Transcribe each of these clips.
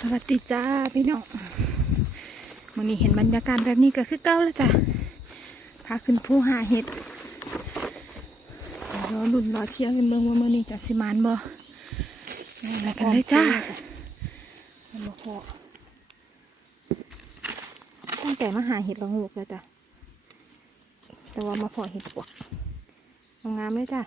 สวัสดีจ้าพี่น้องวันนี้เห็นบรรยากาศแบบนี้ก็คือเก้าแล้วจ้ะพาขึ้นผู้หาเห็ดรอลุ่นรอเชียร์กันเบิ่งว่ามื่อนี้จะสิมานบ่อะไรกันเลยจ้ามันบ่พอตั้งแต่มาหาเห็ดละงูกเลยจ้ะแต่ว่ามาพอเห็ดปวกงามเลยจ้ะ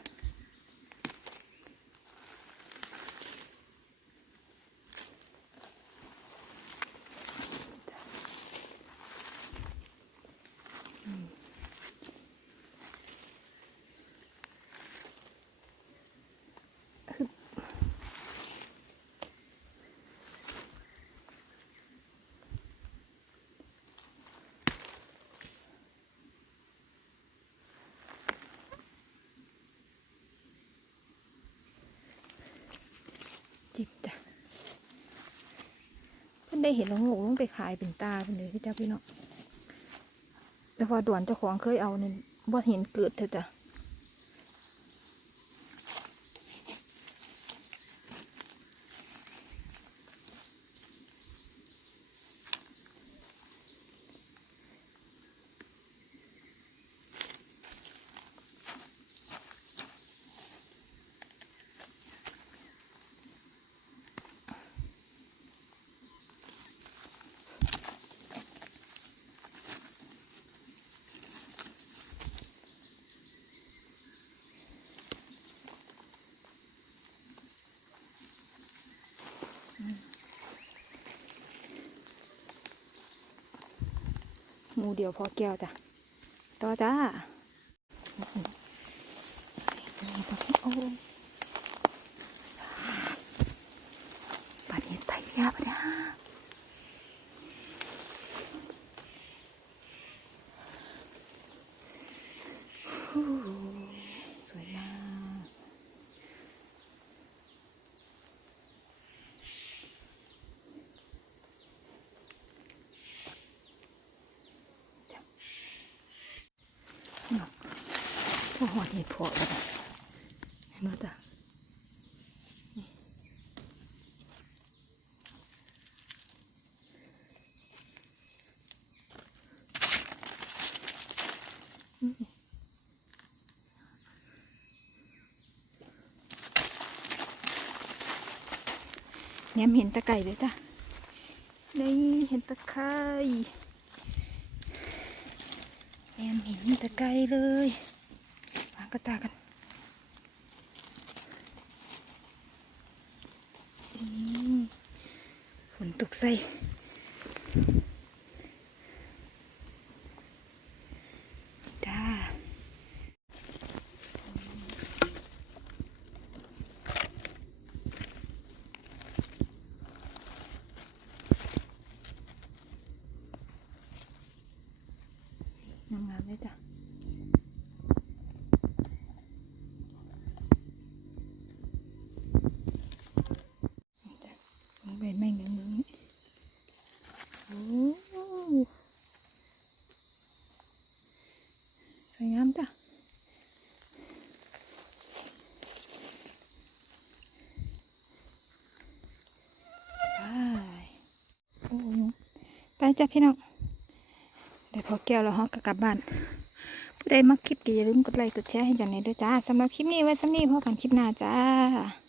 ได้เห็นละงูลงไปขายเป็นตาเป็นเลยพี่เจ้าพี่น้องแต่พอด่วนเจ้าของเคยเอาเนี่ยบ่เห็นเกิดเถอะจ้ะ มูเดียวพอแก้วจ้ะ ต่อจ้าโอ้ปัดเห็ดไตเรียบนะฮู้สวยมากเนาะ พอหอดเห็ดเพาะแล้วนะเห็นไหมจ้ะนี่อืมแง้มเห็นตะไก่เลยจ้ะนี่เห็นตะไคร้แง้มเห็นตะไก่เลย กระตากันฝนตกใส่จ้างามๆเลยจ้ะนี่จ้ะมันเป็นแม่งอย่างนี้โอ้ส วยงามจ้ะไปโอ้ยไปจ้ะพี่น้องได้พอแก้วแล้วฮะก็กลับบ้าน ผู้ใดมักคลิปก็อย่าลืมกดไลค์กดแชร์ให้จันในด้วยจ้าสำหรับคลิปนี้ไว้สำนี้พอกันคลิปหน้าจ้า